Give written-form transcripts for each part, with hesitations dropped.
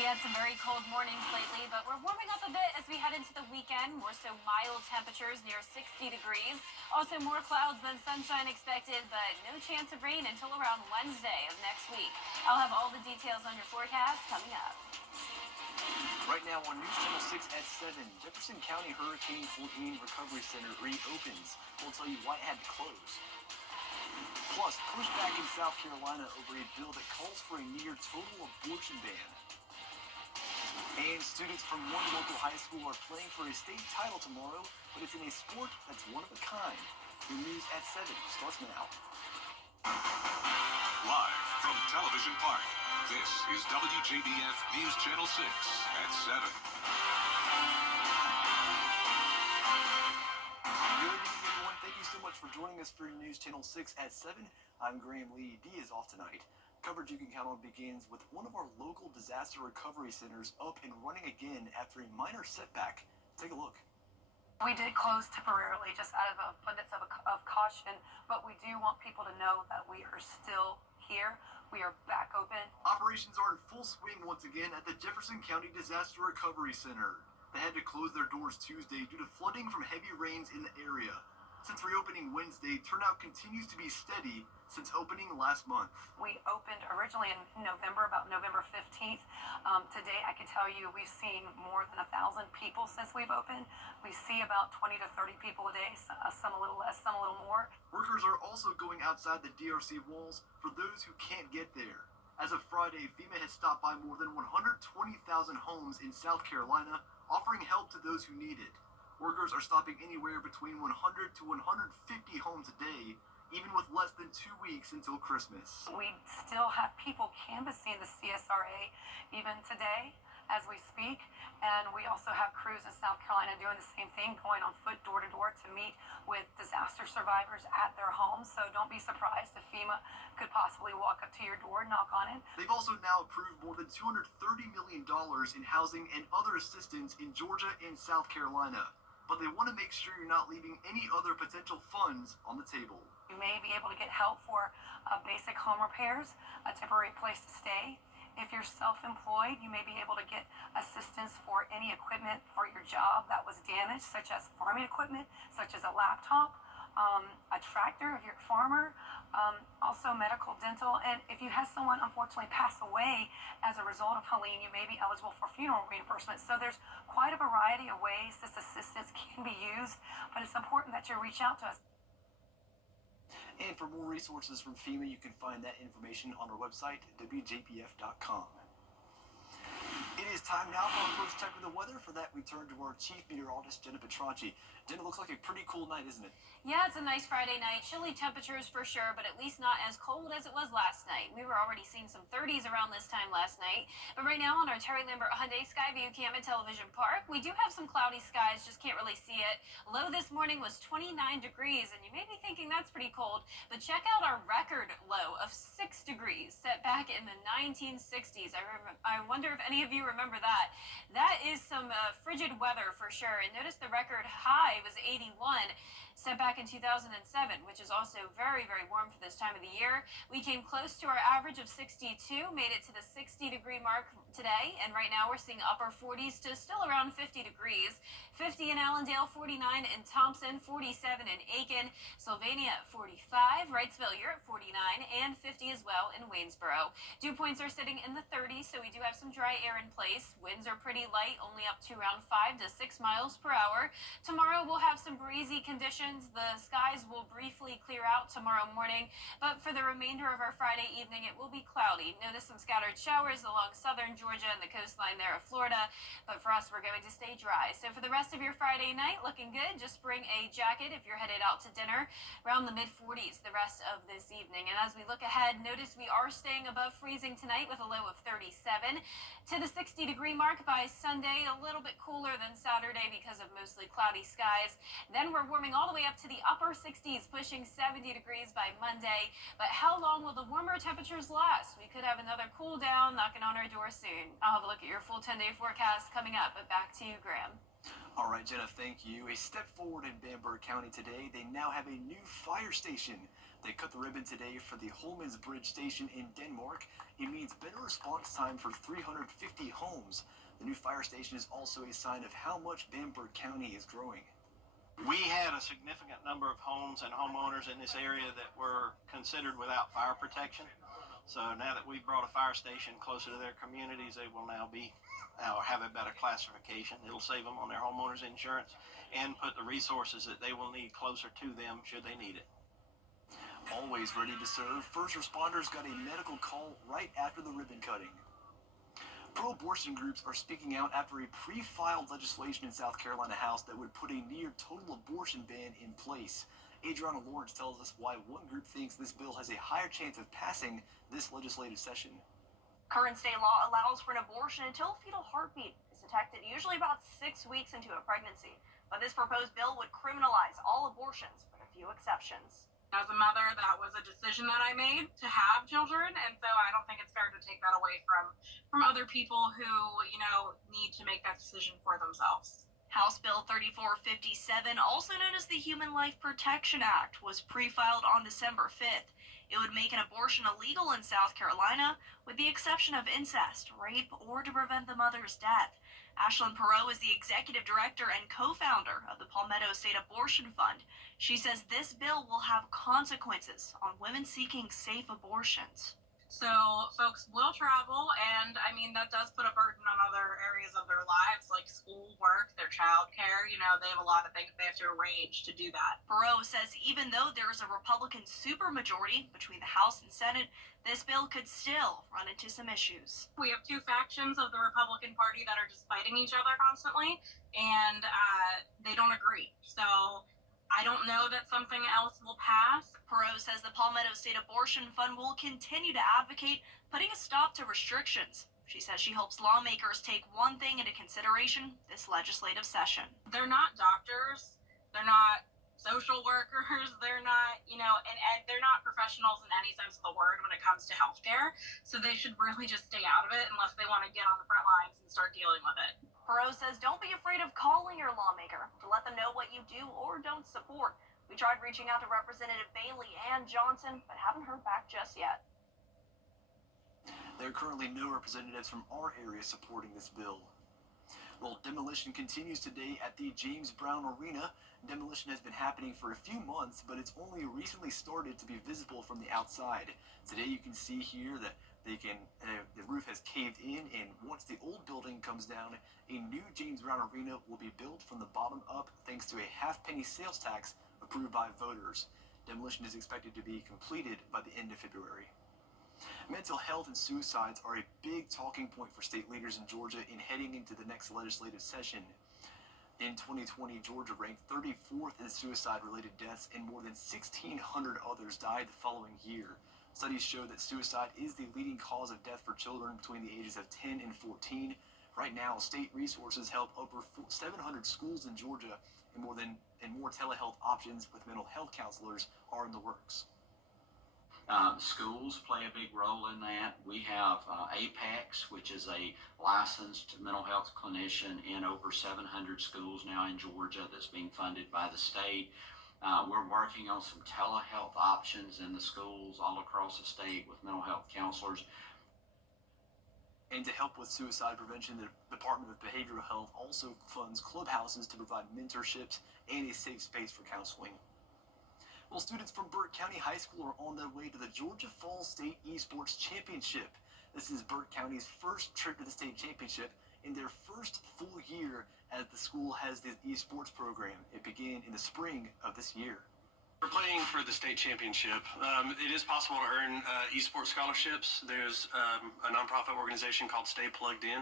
We had some very cold mornings lately, but we're warming up a bit as we head into the weekend. More so mild temperatures near 60 degrees. Also more clouds than sunshine expected, but no chance of rain until around Wednesday of next week. I'll have all the details on your forecast coming up. Right now on News Channel 6 at 7, Jefferson County Hurricane 14 Recovery Center reopens. We'll tell you why it had to close. Plus, pushback in South Carolina over a bill that calls for a near total abortion ban. And students from one local high school are playing for a state title tomorrow, but it's in a sport that's one of a kind. Your News at 7 starts now. Live from Television Park, this is WJBF News Channel 6 at 7. Good evening, everyone. Thank you so much for joining us for News Channel 6 at 7. I'm Graham Lee. D is off tonight. Coverage you can count on begins with one of our local disaster recovery centers up and running again after a minor setback. Take a look. We did close temporarily just out of abundance of caution, but we do want people to know that we are still here. We are back open. Operations are in full swing once again at the Jefferson County Disaster Recovery Center. They had to close their doors Tuesday due to flooding from heavy rains in the area. Since reopening Wednesday, turnout continues to be steady since opening last month. We opened originally in November, about November 15th. Today, I can tell you we've seen more than 1,000 people since we've opened. We see about 20 to 30 people a day, some a little less, some a little more. Workers are also going outside the DRC walls for those who can't get there. As of Friday, FEMA has stopped by more than 120,000 homes in South Carolina, offering help to those who need it. Workers are stopping anywhere between 100 to 150 homes a day, even with less than 2 weeks until Christmas. We still have people canvassing the CSRA even today as we speak, and we also have crews in South Carolina doing the same thing, going on foot door to door to meet with disaster survivors at their homes. So don't be surprised if FEMA could possibly walk up to your door, knock on it. They've also now approved more than $230 million in housing and other assistance in Georgia and South Carolina. But they want to make sure you're not leaving any other potential funds on the table. You may be able to get help for basic home repairs, a temporary place to stay. If you're self-employed, you may be able to get assistance for any equipment for your job that was damaged, such as farming equipment, such as a laptop, a tractor if you're a farmer, also medical, dental. And if you have someone unfortunately pass away as a result of Helene, you may be eligible for funeral reimbursement. So there's quite a variety of ways this assistance can be used, but it's important that you reach out to us. And for more resources from FEMA, you can find that information on our website, WJBF.com. It is time now for our first check of the weather. For that, we turn to our chief meteorologist, Jenna Petranci. Jenna, looks like a pretty cool night, isn't it? Yeah, it's a nice Friday night. Chilly temperatures for sure, but at least not as cold as it was last night. We were already seeing some 30s around this time last night. But right now on our Terry Lambert Hyundai Skyview Cam at Television Park, we do have some cloudy skies, just can't really see it. Low this morning was 29 degrees, and you may be thinking that's pretty cold, but check out our record low of 6 degrees set back in the 1960s. I wonder if any of you remember that. That is some frigid weather for sure. And notice the record high was 81, set back in 2007, which is also very, very warm for this time of the year. We came close to our average of 62, made it to the 60-degree mark today, and right now we're seeing upper 40s to still around 50 degrees. 50 in Allendale, 49 in Thompson, 47 in Aiken, Sylvania at 45, Wrightsville, you're at 49, and 50 as well in Waynesboro. Dew points are sitting in the 30s, so we do have some dry air in place. Winds are pretty light, only up to around 5 to 6 miles per hour. Tomorrow we'll have some breezy conditions. The skies will briefly clear out tomorrow morning, but for the remainder of our Friday evening, it will be cloudy. Notice some scattered showers along southern Georgia and the coastline there of Florida, but for us, we're going to stay dry. So for the rest of your Friday night, looking good. Just bring a jacket if you're headed out to dinner. Around the mid-40s the rest of this evening. And as we look ahead, notice we are staying above freezing tonight with a low of 37 to the 60-degree mark by Sunday. A little bit cooler than Saturday because of mostly cloudy skies. Then we're warming all the way way up to the upper 60s, pushing 70 degrees by Monday. But how long will the warmer temperatures last? We could have another cool down knocking on our door soon. I'll have a look at your full 10-day forecast coming up, but back to you, Graham. All right, Jenna, thank you. A step forward in Bamberg County today. They now have a new fire station. They cut the ribbon today for the Holmens Bridge station in Denmark. It means better response time for 350 homes. The new fire station is also a sign of how much Bamberg County is growing. We had a significant number of homes and homeowners in this area that were considered without fire protection. So now that we've brought a fire station closer to their communities, they will now have a better classification. It'll save them on their homeowners insurance and put the resources that they will need closer to them should they need it. Always ready to serve, first responders got a medical call right after the ribbon cutting. Pro-abortion groups are speaking out after a pre-filed legislation in South Carolina House that would put a near-total abortion ban in place. Adriana Lawrence tells us why one group thinks this bill has a higher chance of passing this legislative session. Current state law allows for an abortion until fetal heartbeat is detected, usually about 6 weeks into a pregnancy. But this proposed bill would criminalize all abortions, with a few exceptions. As a mother, that was a decision that I made to have children, and so I don't think it's fair to take that away from other people who, need to make that decision for themselves. House Bill 3457, also known as the Human Life Protection Act, was pre-filed on December 5th. It would make an abortion illegal in South Carolina, with the exception of incest, rape, or to prevent the mother's death. Ashlyn Perot is the executive director and co-founder of the Palmetto State Abortion Fund. She says this bill will have consequences on women seeking safe abortions. So folks will travel, and that does put a burden on other areas of their lives, like school, work, their child care. They have a lot of things they have to arrange to do that. Perot says even though there is a Republican supermajority between the House and Senate, this bill could still run into some issues. We have two factions of the Republican Party that are just fighting each other constantly, and they don't agree. So I don't know that something else will pass. Perot says the Palmetto State Abortion Fund will continue to advocate putting a stop to restrictions. She says she hopes lawmakers take one thing into consideration this legislative session. They're not doctors. They're not social workers. They're not, and they're not professionals in any sense of the word when it comes to healthcare. So they should really just stay out of it unless they want to get on the front lines and start dealing with it. Perot says don't be afraid of calling your lawmaker to let them know what you do or don't support. We tried reaching out to Representative Bailey and Johnson, but haven't heard back just yet. There are currently no representatives from our area supporting this bill. Well, demolition continues today at the James Brown Arena. Demolition has been happening for a few months, but it's only recently started to be visible from the outside. Today you can see here that the roof has caved in, and once the old building comes down, a new James Brown Arena will be built from the bottom up thanks to a half-penny sales tax approved by voters. Demolition is expected to be completed by the end of February. Mental health and suicides are a big talking point for state leaders in Georgia in heading into the next legislative session. In 2020, Georgia ranked 34th in suicide-related deaths, and more than 1,600 others died the following year. Studies show that suicide is the leading cause of death for children between the ages of 10 and 14. Right now, state resources help over 700 schools in Georgia, and more telehealth options with mental health counselors are in the works. Schools play a big role in that. We have Apex, which is a licensed mental health clinician in over 700 schools now in Georgia that's being funded by the state. We're working on some telehealth options in the schools all across the state with mental health counselors. And to help with suicide prevention, the Department of Behavioral Health also funds clubhouses to provide mentorships and a safe space for counseling. Well, students from Burke County High School are on their way to the Georgia Falls State Esports Championship. This is Burke County's first trip to the state championship in their first full year as the school has the esports program. It began in the spring of this year. We're playing for the state championship. It is possible to earn esports scholarships. There's a nonprofit organization called Stay Plugged In,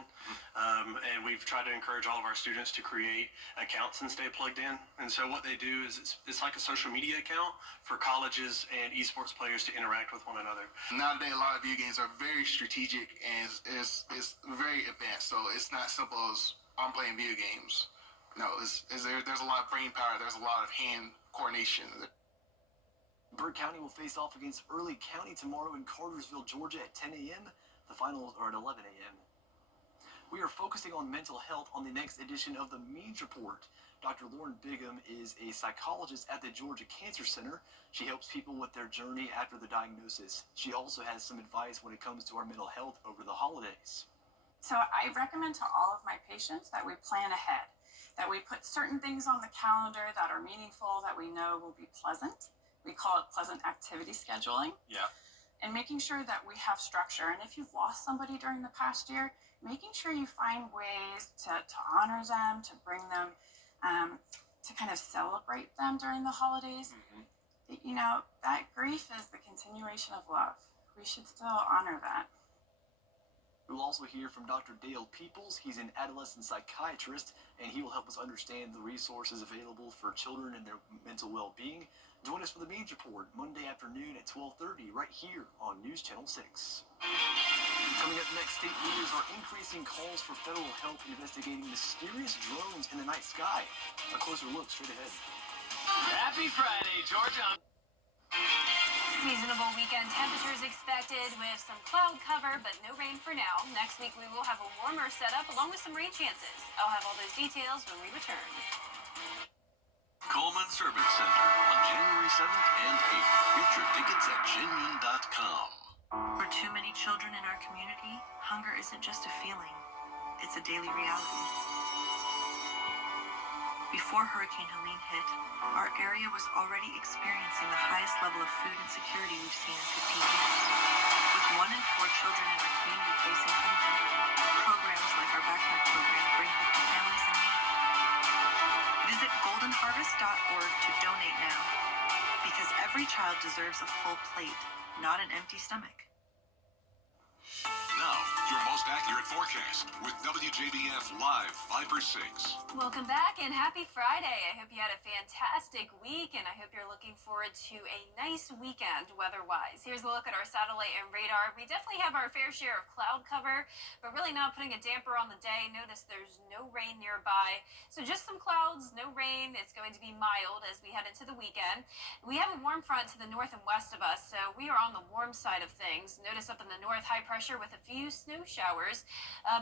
and we've tried to encourage all of our students to create accounts and stay plugged in. And so what they do is it's like a social media account for colleges and esports players to interact with one another. Nowadays, a lot of video games are very strategic and it's very advanced. So it's not simple as I'm playing video games. No, there's a lot of brain power. There's a lot of hand coordination. Burke County will face off against Early County tomorrow in Cartersville, Georgia at 10 a.m. The finals are at 11 a.m. We are focusing on mental health on the next edition of the Means Report. Dr. Lauren Bigham is a psychologist at the Georgia Cancer Center. She helps people with their journey after the diagnosis. She also has some advice when it comes to our mental health over the holidays. So I recommend to all of my patients that we plan ahead, that we put certain things on the calendar that are meaningful, that we know will be pleasant. We call it pleasant activity scheduling. Yeah. And making sure that we have structure. And if you've lost somebody during the past year, making sure you find ways to honor them, to bring them, to kind of celebrate them during the holidays. You know, that grief is the continuation of love. We should still honor that. We'll also hear from Dr. Dale Peoples. He's an adolescent psychiatrist, and he will help us understand the resources available for children and their mental well-being. Join us for the Means Report Monday afternoon at 12:30 right here on News Channel 6. Coming up next, state leaders are increasing calls for federal help investigating mysterious drones in the night sky. A closer look straight ahead. Happy Friday, Georgia. Seasonable weekend temperatures expected with some cloud cover, but no rain for now. Next week we will have a warmer setup along with some rain chances. I'll have all those details when we return. Coleman Service Center on January 7th and 8th. Get your tickets at genuine.com. For too many children in our community, hunger isn't just a feeling, it's a daily reality. Before Hurricane Helene hit, our area was already experiencing the highest level of food insecurity we've seen in 15 years. With 1 in 4 children in our community facing hunger, programs like our backpack program bring hope to families in need. Visit goldenharvest.org to donate now, because every child deserves a full plate, not an empty stomach. Now, your most accurate forecast with WJBF Live 5/6. Welcome back and happy Friday. I hope you had a fantastic week and I hope you're looking forward to a nice weekend weather-wise. Here's a look at our satellite and radar. We definitely have our fair share of cloud cover, but really not putting a damper on the day. Notice there's no rain nearby. So just some clouds, no rain. It's going to be mild as we head into the weekend. We have a warm front to the north and west of us, so we are on the warm side of things. Notice up in the north, high pressure with a few snow showers.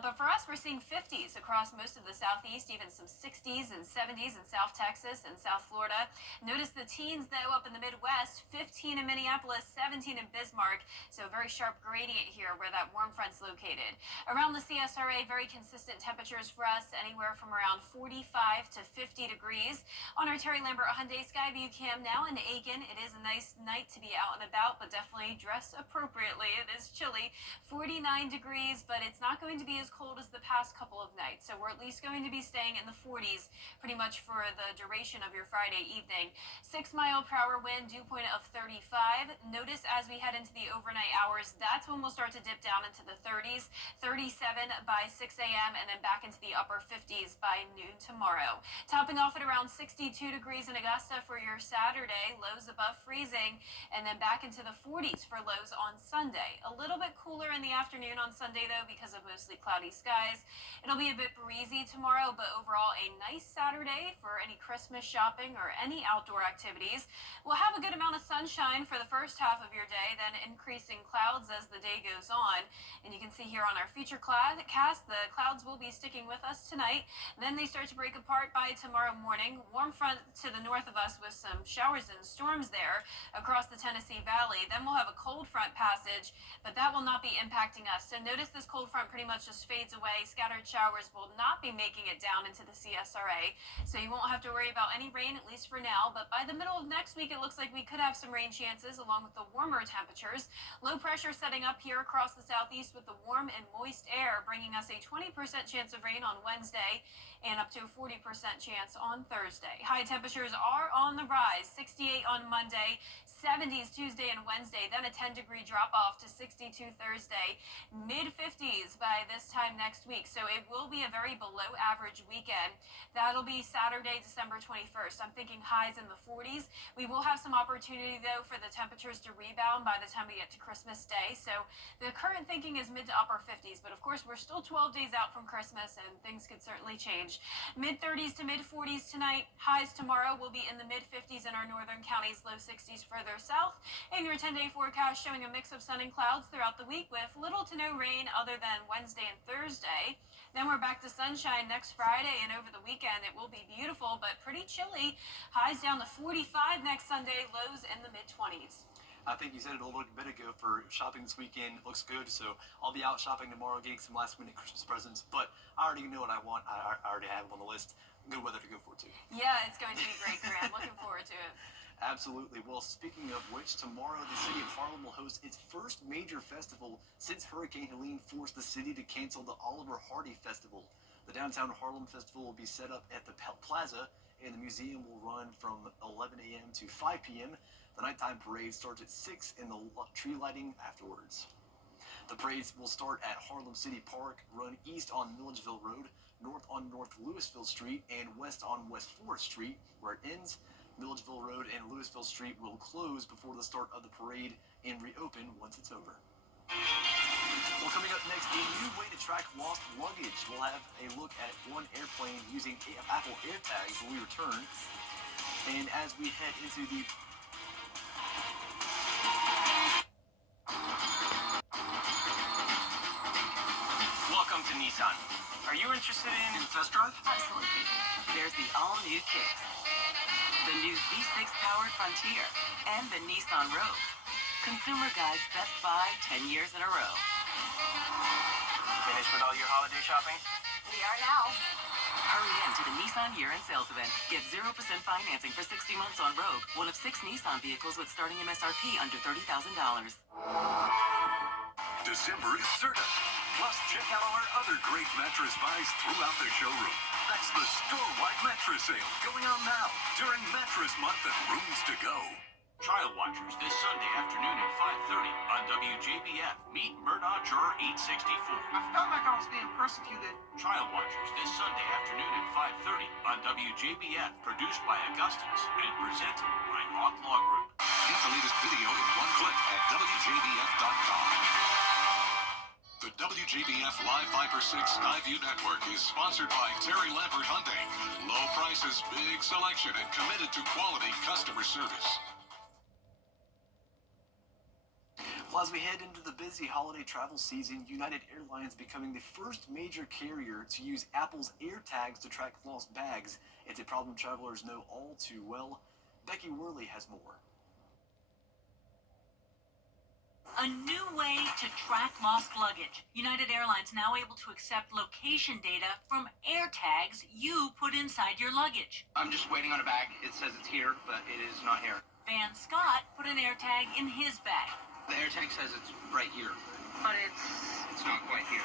But for us, we're seeing 50s across most of the southeast, even some 60s and 70s in South Texas and South Florida. Notice the teens, though, up in the Midwest, 15 in Minneapolis, 17 in Bismarck. So a very sharp gradient here where that warm front's located. Around the CSRA, very consistent temperatures for us, anywhere from around 45 to 50 degrees. On our Terry Lambert Hyundai Skyview cam now in Aiken, it is a nice night to be out and about, but definitely dress appropriately. It is chilly, 49 degrees, but it's not going to be as cold as the past couple of nights. So we're at least going to be staying in the 40s pretty much for the duration of your Friday evening. 6-mile-per-hour wind, dew point of 35. Notice as we head into the overnight hours, that's when we'll start to dip down into the 30s, 37 by 6 a.m., and then back into the upper 50s by noon tomorrow. Topping off at around 62 degrees in Augusta for your Saturday, lows above freezing, and then back into the 40s for lows on Sunday. A little bit cooler in the afternoon on Sunday, though, because of mostly cloudy skies. It'll be a bit breezy tomorrow, but overall a nice Saturday for any Christmas shopping or any outdoor activities. We'll have a good amount of sunshine for the first half of your day, then increasing clouds as the day goes on. And you can see here on our future cast, the clouds will be sticking with us tonight. Then they start to break apart by tomorrow morning. Warm front to the north of us with some showers and storms there across the Tennessee Valley. Then we'll have a cold front passage, but that will not be impacting us. So notice this cold front pretty much just fades away. Scattered showers will not be making it down into the CSRA, so you won't have to worry about any rain, at least for now. But by the middle of next week, it looks like we could have some rain chances along with the warmer temperatures. Low pressure setting up here across the southeast with the warm and moist air, bringing us a 20% chance of rain on Wednesday and up to a 40% chance on Thursday. High temperatures are on the rise. 68 on Monday, 70s Tuesday and Wednesday, then a 10-degree drop off to 62 Thursday, mid-50s by this time next week. So it will be a very below average weekend. That'll be Saturday, December 21st. I'm thinking highs in the 40s. We will have some opportunity, though, for the temperatures to rebound by the time we get to Christmas Day. So the current thinking is mid to upper 50s. But of course, we're still 12 days out from Christmas, and things could certainly change. Mid 30s to mid 40s tonight. Highs tomorrow will be in the mid 50s in our northern counties, low 60s further south. And your 10-day forecast showing a mix of sun and clouds throughout the week with little to no rain other than Wednesday and Thursday. Then we're back to sunshine next Friday, and over the weekend it will be beautiful but pretty chilly. Highs down to 45 next Sunday, lows in the mid 20s. I think you said it a little bit ago for shopping this weekend. It looks good, so I'll be out shopping tomorrow, getting some last-minute Christmas presents. But I already know what I want. I already have them on the list. Good weather to go for, too. Yeah, it's going to be great, Grant. Looking forward to it. Absolutely. Well, speaking of which, tomorrow the city of Harlem will host its first major festival since Hurricane Helene forced the city to cancel the Oliver Hardy Festival. The Downtown Harlem Festival will be set up at the Plaza, and the museum will run from 11 a.m. to 5 p.m. The nighttime parade starts at 6 and the tree lighting afterwards. The parades will start at Harlem City Park, run east on Milledgeville Road, north on North Louisville Street, and west on West 4th Street, where it ends. Milledgeville Road and Louisville Street will close before the start of the parade and reopen once it's over. Well, coming up next, a new way to track lost luggage. We'll have a look at one airplane using Apple AirTags when we return. And as we head into the Welcome to Nissan. Are you interested in a test drive? Absolutely. There's the all-new Kicks, the new V6 powered Frontier, and the Nissan Rogue. Consumer Guide's Best Buy 10 years in a row. Finished with all your holiday shopping? We are now. Hurry in to the Nissan year-end sales event. Get 0% financing for 60 months on Rogue, one of 6 Nissan vehicles with starting MSRP under $30,000. December is certain. Plus, check out our other great mattress buys throughout the showroom. That's the store-wide mattress sale going on now during Mattress Month at Rooms to Go. Child Watchers this Sunday afternoon at 5:30 on WJBF. Meet Murdoch Juror 864. I felt like I was being persecuted. Child Watchers this Sunday afternoon at 5:30 on WJBF. Produced by Augustins and presented by Hawk Law Group. Get the latest video in one click at WJBF.com. The WJBF Live Viper 6 Skyview Network is sponsored by Terry Lambert Hyundai. Low prices, big selection, and committed to quality customer service. Well, as we head into the busy holiday travel season, United Airlines becoming the first major carrier to use Apple's AirTags to track lost bags. It's a problem travelers know all too well. Becky Worley has more. A new way to track lost luggage. United Airlines now able to accept location data from AirTags you put inside your luggage. I'm just waiting on a bag. It says it's here, but it is not here. Van Scott put an AirTag in his bag. The AirTag says it's right here, but it's not quite here.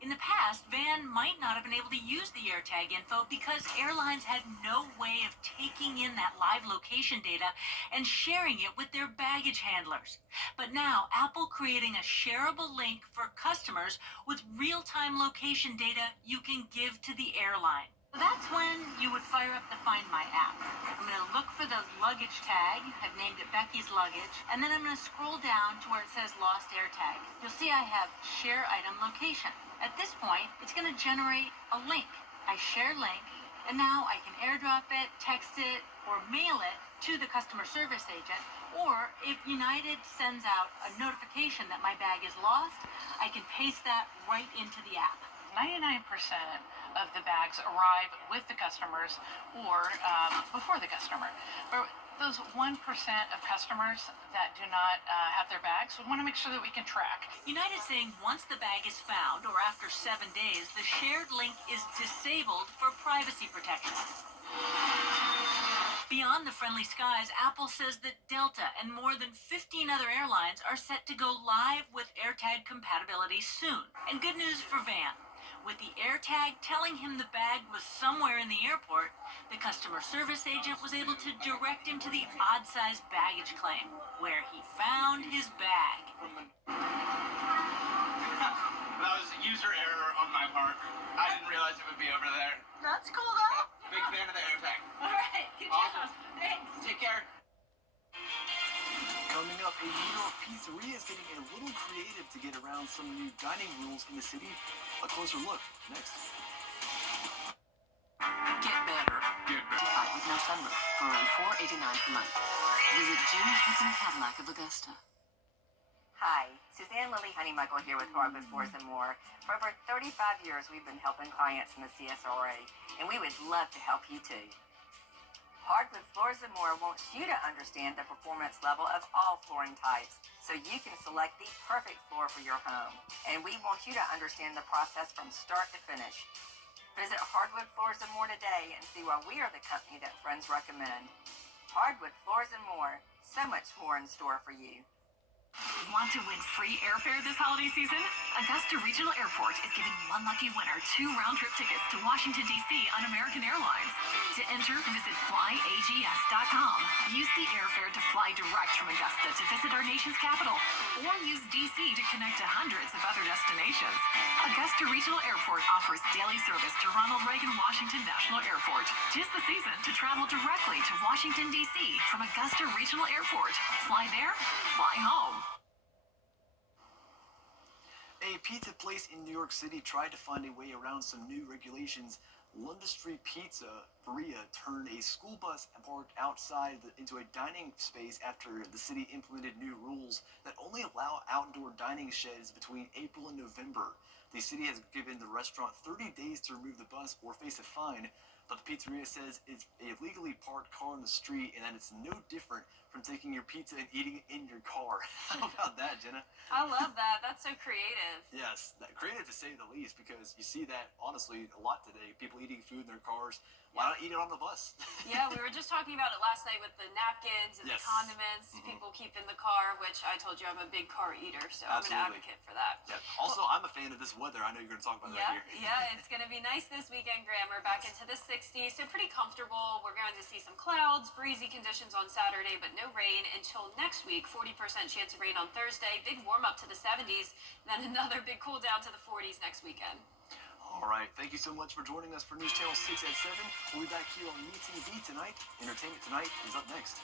In the past, Van might not have been able to use the AirTag info because airlines had no way of taking in that live location data and sharing it with their baggage handlers. But now, Apple creating a shareable link for customers with real-time location data you can give to the airline. That's when you would fire up the Find My app. I'm going to look for the luggage tag. I've named it Becky's Luggage. And then I'm going to scroll down to where it says Lost AirTag. You'll see I have Share Item Location. At this point, it's going to generate a link. I share link, and now I can airdrop it, text it, or mail it to the customer service agent. Or if United sends out a notification that my bag is lost, I can paste that right into the app. 99% of the bags arrive with the customers or before the customer. But those 1% of customers that do not have their bags, we want to make sure that we can track. United saying once the bag is found or after 7 days, the shared link is disabled for privacy protection. Beyond the friendly skies, Apple says that Delta and more than 15 other airlines are set to go live with AirTag compatibility soon. And good news for Van. With the AirTag telling him the bag was somewhere in the airport, the customer service agent was able to direct him to the odd-sized baggage claim, where he found his bag. That was user error on my part. I didn't realize it would be over there. That's cool though. Big fan of the AirTag. All right, good Awesome. job. Thanks. Take care. Coming up, a New York pizzeria is getting a little creative to get around some new dining rules in the city. A closer look next. Get better. Get better. Fight with no sunroof for around $489 per month. Visit Jim Hudson Cadillac of Augusta. Hi, Suzanne Lily Honeymuckle here with Hardwood Floors and More. For over 35 years, we've been helping clients in the CSRA, and we would love to help you too. Hardwood Floors and More wants you to understand the performance level of all flooring types, so you can select the perfect floor for your home. And we want you to understand the process from start to finish. Visit Hardwood Floors and More today and see why we are the company that friends recommend. Hardwood Floors and More, so much more in store for you. Want to win free airfare this holiday season? Augusta Regional Airport is giving one lucky winner 2 round-trip tickets to Washington, D.C. on American Airlines. To enter, visit flyags.com. Use the airfare to fly direct from Augusta to visit our nation's capital, or use D.C. to connect to hundreds of other destinations. Augusta Regional Airport offers daily service to Ronald Reagan Washington National Airport. 'Tis the season to travel directly to Washington, D.C. from Augusta Regional Airport. Fly there, fly home. A pizza place in New York City tried to find a way around some new regulations. London Street Pizzeria turned a school bus parked outside into a dining space after the city implemented new rules that only allow outdoor dining sheds between April and November. The city has given the restaurant 30 days to remove the bus or face a fine, but the pizzeria says it's a legally parked car on the street and that it's no different from taking your pizza and eating it in your car. How about that, Jenna? I love that. That's so creative. Yes, creative to say the least, because you see that, honestly, a lot today. People eating food in their cars. Why not eat it on the bus? Yeah, we were just talking about it last night with the napkins and Yes. the condiments people keep in the car, which I told you I'm a big car eater, so I'm Absolutely. an advocate for that. Yeah. Also, I'm a fan of this weather. I know you're going to talk about that here. Yeah, it's going to be nice this weekend, Graham. We're back into the 60s, so pretty comfortable. We're going to see some clouds, breezy conditions on Saturday, but no rain until next week. 40% chance of rain on Thursday. Big warm up to the 70s, then another big cool down to the 40s next weekend. All right. Thank you so much for joining us for News Channel 6 at 7. We'll be back here on MeTV tonight. Entertainment Tonight is up next.